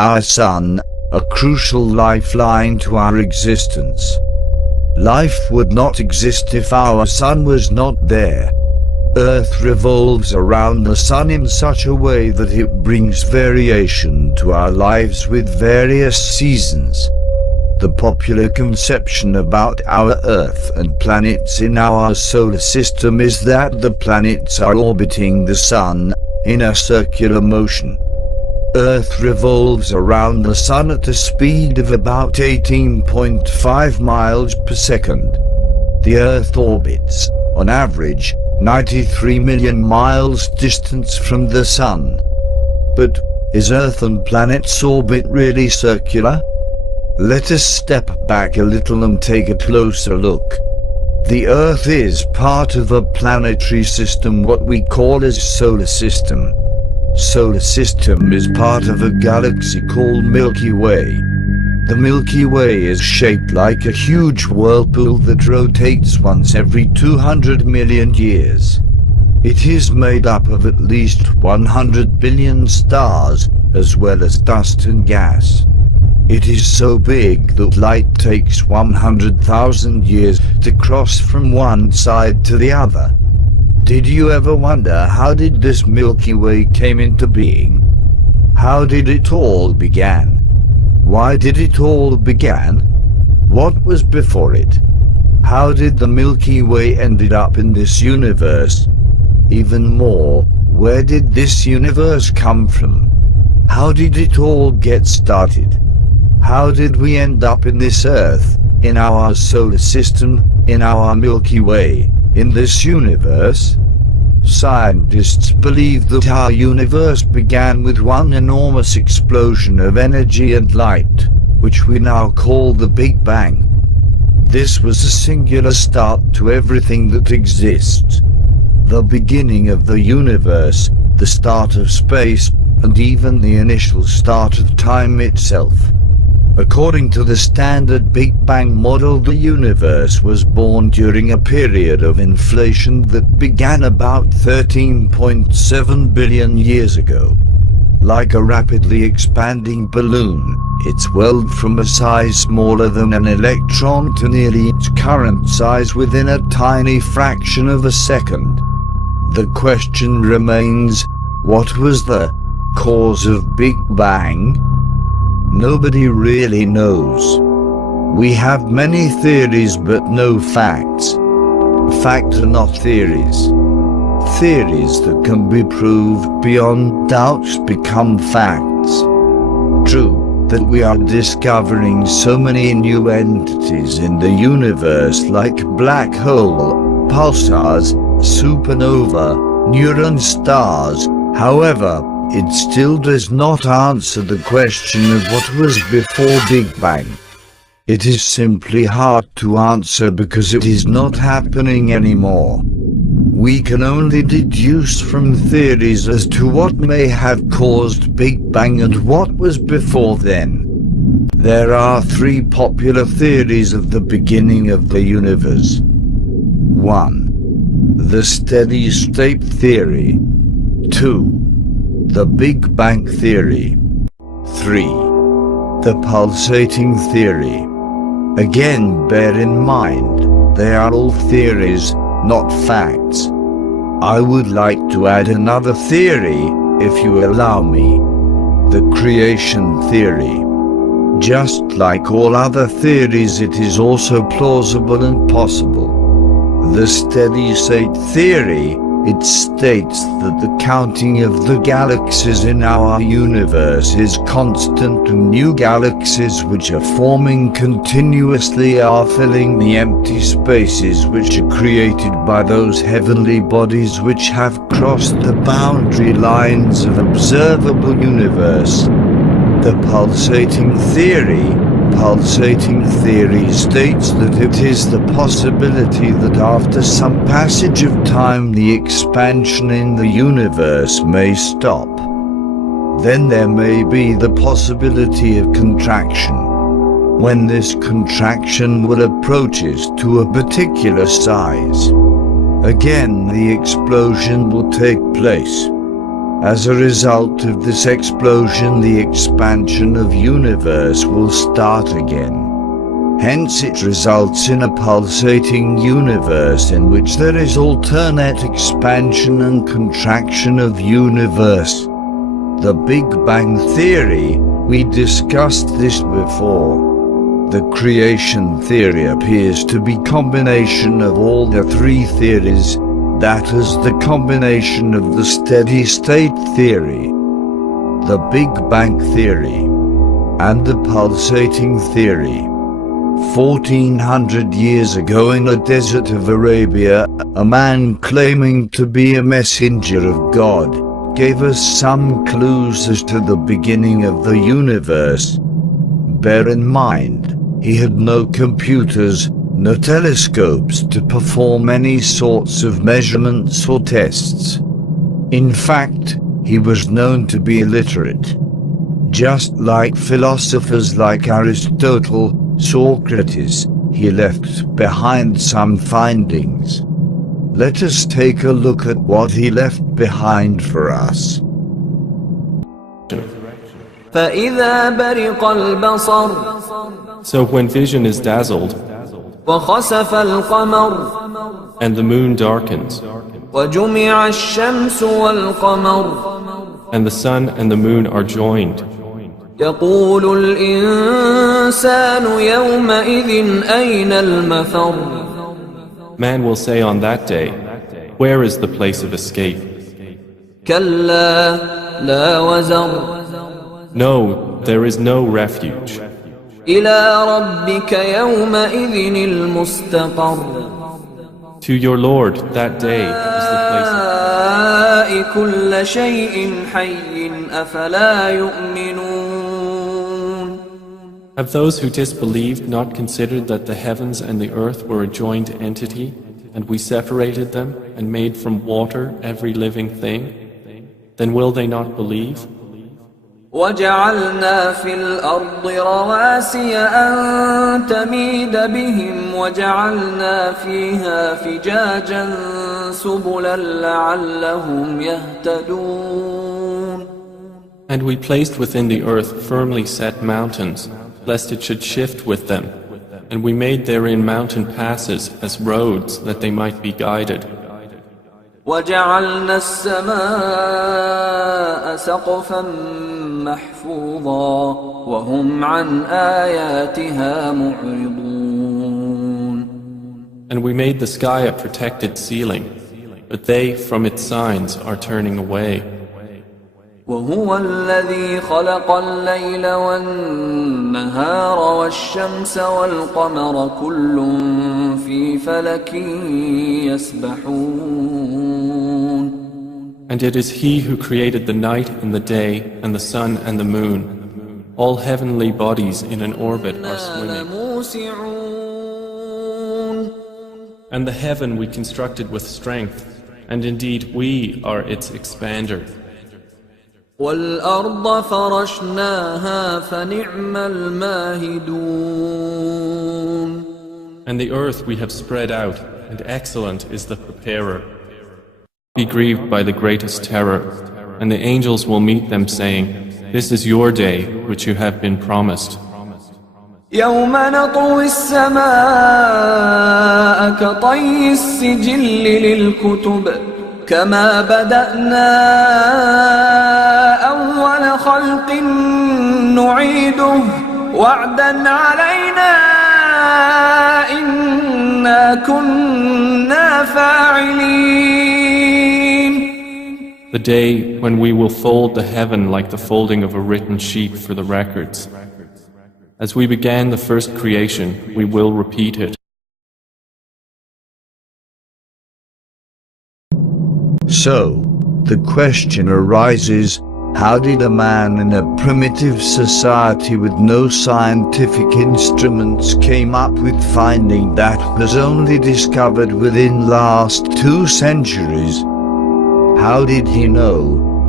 our sun, a crucial lifeline to our existence. Life would not exist if our sun was not there. Earth revolves around the sun in such a way that it brings variation to our lives with various seasons. The popular conception about our Earth and planets in our solar system is that the planets are orbiting the sun in a circular motion. Earth revolves around the sun at a speed of about 18.5 miles per second. The Earth orbits, on average, 93 million miles distance from the sun. But, is Earth and planets' orbit really circular? Let us step back a little and take a closer look. The Earth is part of a planetary system, what we call as solar system. Solar system is part of a galaxy called Milky Way. The Milky Way is shaped like a huge whirlpool that rotates once every 200 million years. It is made up of at least 100 billion stars, as well as dust and gas. It is so big that light takes 100,000 years to cross from one side to the other. Did you ever wonder how did this Milky Way came into being? How did it all begin? Why did it all begin? What was before it? How did the Milky Way ended up in this universe? Even more, where did this universe come from? How did it all get started? How did we end up in this Earth, in our solar system, in our Milky Way, in this universe? Scientists believe that our universe began with one enormous explosion of energy and light, which we now call the Big Bang. This was a singular start to everything that exists. The beginning of the universe, the start of space, and even the initial start of time itself. According to the standard Big Bang model, the universe was born during a period of inflation that began about 13.7 billion years ago. Like a rapidly expanding balloon, it swelled from a size smaller than an electron to nearly its current size within a tiny fraction of a second. The question remains, what was the cause of Big Bang? Nobody really knows. We have many theories but no facts. Facts are not theories. Theories that can be proved beyond doubts become facts. True that we are discovering so many new entities in the universe like black hole, pulsars, supernova, neutron stars. However, it still does not answer the question of what was before Big Bang. It is simply hard to answer because it is not happening anymore. We can only deduce from theories as to what may have caused Big Bang and what was before then. There are three popular theories of the beginning of the universe. 1. The steady state theory. 2. The Big Bang theory. 3. The pulsating theory. Again, bear in mind, they are all theories, not facts. I would like to add another theory, if you allow me. The creation theory. Just like all other theories, it is also plausible and possible. The steady state theory, it states that the counting of the galaxies in our universe is constant and new galaxies which are forming continuously are filling the empty spaces which are created by those heavenly bodies which have crossed the boundary lines of observable universe. The pulsating theory states that it is the possibility that after some passage of time the expansion in the universe may stop. Then there may be the possibility of contraction. When this contraction will approaches to a particular size, again the explosion will take place. As a result of this explosion, the expansion of universe will start again. Hence it results in a pulsating universe in which there is alternate expansion and contraction of universe. The Big Bang Theory, we discussed this before. The creation theory appears to be combination of all the three theories, that is the combination of the steady state theory, the Big Bang theory, and the pulsating theory. 1400 years ago in a desert of Arabia, a man claiming to be a messenger of God gave us some clues as to the beginning of the universe. Bear in mind, he had no computers, no telescopes to perform any sorts of measurements or tests. In fact, he was known to be illiterate. Just like philosophers like Aristotle, Socrates, he left behind some findings. Let us take a look at what he left behind for us. فإذا برق البصر So when vision is dazzled, وخسف القمر and the moon darkens, وجمع الشمس والقمر and the sun and the moon are joined, يقول الإنسان يومئذ أين المفر man will say on that day, where is the place of escape? كلا لا وزر No, there is no refuge. إلى ربك يومئذ المستقر To your Lord that day is the place. كل شيء حي أفلا يؤمنون Have those who disbelieved not considered that the heavens and the earth were a joined entity, and we separated them and made from water every living thing? Then will they not believe? وجعلنا في الأرض رواسي أن تميد بهم وجعلنا فيها فجاجا سبلا لعلهم يهتدون And we placed within the earth firmly set mountains, lest it should shift with them, and we made therein mountain passes as roads that they might be guided. وجعلنا السماء سقفا محفوظا وهم عن آياتها معرضون And we made the sky a protected ceiling, but they from its signs are turning away. وهو الذي خلق الليل والنهار والشمس والقمر كل في فلك يسبحون And it is He who created the night and the day and the sun and the moon. All heavenly bodies in an orbit are swimming. And the heaven we constructed with strength, and indeed we are its expander. والأرض فرشناها فنعم الماهدون And the earth we have spread out, and excellent is the preparer. Be grieved by the greatest terror, and the angels will meet them saying, This is your day which you have been promised. يوم نطوي السماء كطي السجل للكتب كما بدأنا أول خلق نعيده وعدا علينا إنا كنا فاعلين The day when we will fold the heaven like the folding of a written sheet for the records. As we began the first creation, we will repeat it. So, the question arises, how did a man in a primitive society with no scientific instruments came up with finding that was only discovered within last 2 centuries? How did he know?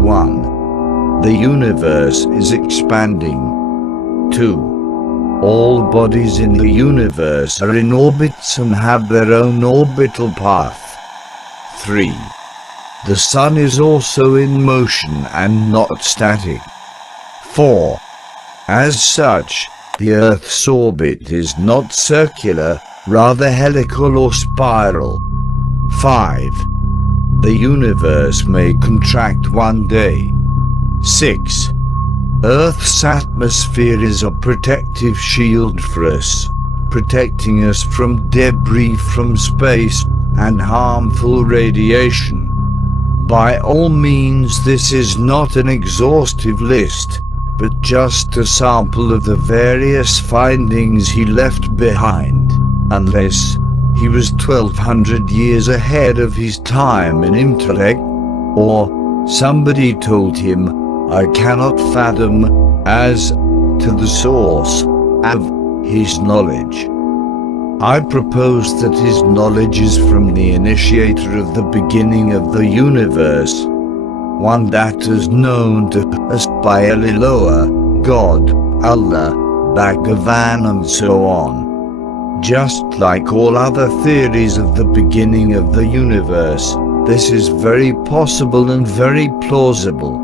1. The universe is expanding. 2. All bodies in the universe are in orbits and have their own orbital path. 3. The sun is also in motion and not static. 4. As such, the Earth's orbit is not circular, rather helical or spiral. 5. The universe may contract one day. 6. Earth's atmosphere is a protective shield for us, protecting us from debris from space and harmful radiation. By all means, this is not an exhaustive list, but just a sample of the various findings he left behind, unless he was 1200 years ahead of his time in intellect, or somebody told him, "I cannot fathom as to the source of his knowledge." I propose that his knowledge is from the initiator of the beginning of the universe, one that is known to us by Eloah, God, Allah, Bhagavan and so on. Just like all other theories of the beginning of the universe, this is very possible and very plausible.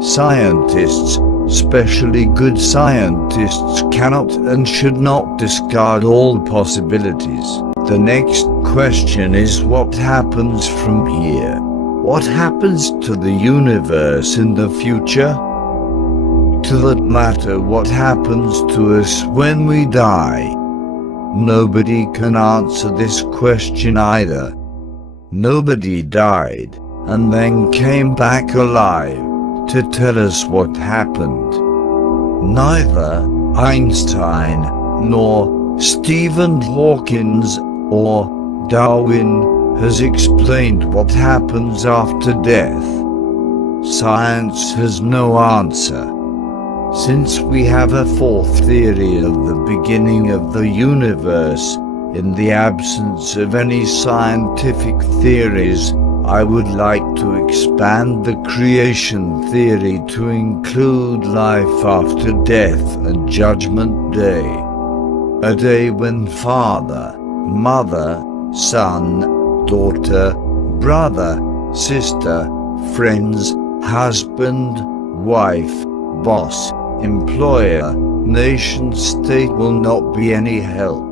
Scientists, especially good scientists, cannot and should not discard all possibilities. The next question is, what happens from here? What happens to the universe in the future? To that matter, what happens to us when we die? Nobody can answer this question either. Nobody died and then came back alive to tell us what happened. Neither Einstein, nor Stephen Hawking, or Darwin has explained what happens after death. Science has no answer. Since we have a fourth theory of the beginning of the universe, in the absence of any scientific theories, I would like to expand the creation theory to include life after death and Judgment Day. A day when father, mother, son, daughter, brother, sister, friends, husband, wife, boss, employer, nation state will not be any help.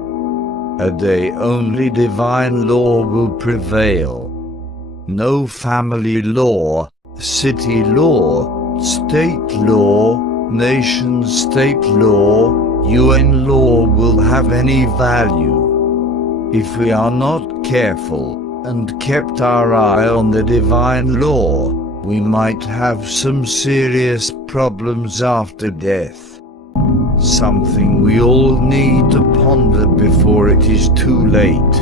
A day only divine law will prevail. No family law, city law, state law, nation state law, UN law will have any value. If we are not careful and kept our eye on the divine law, we might have some serious problems after death. Something we all need to ponder before it is too late.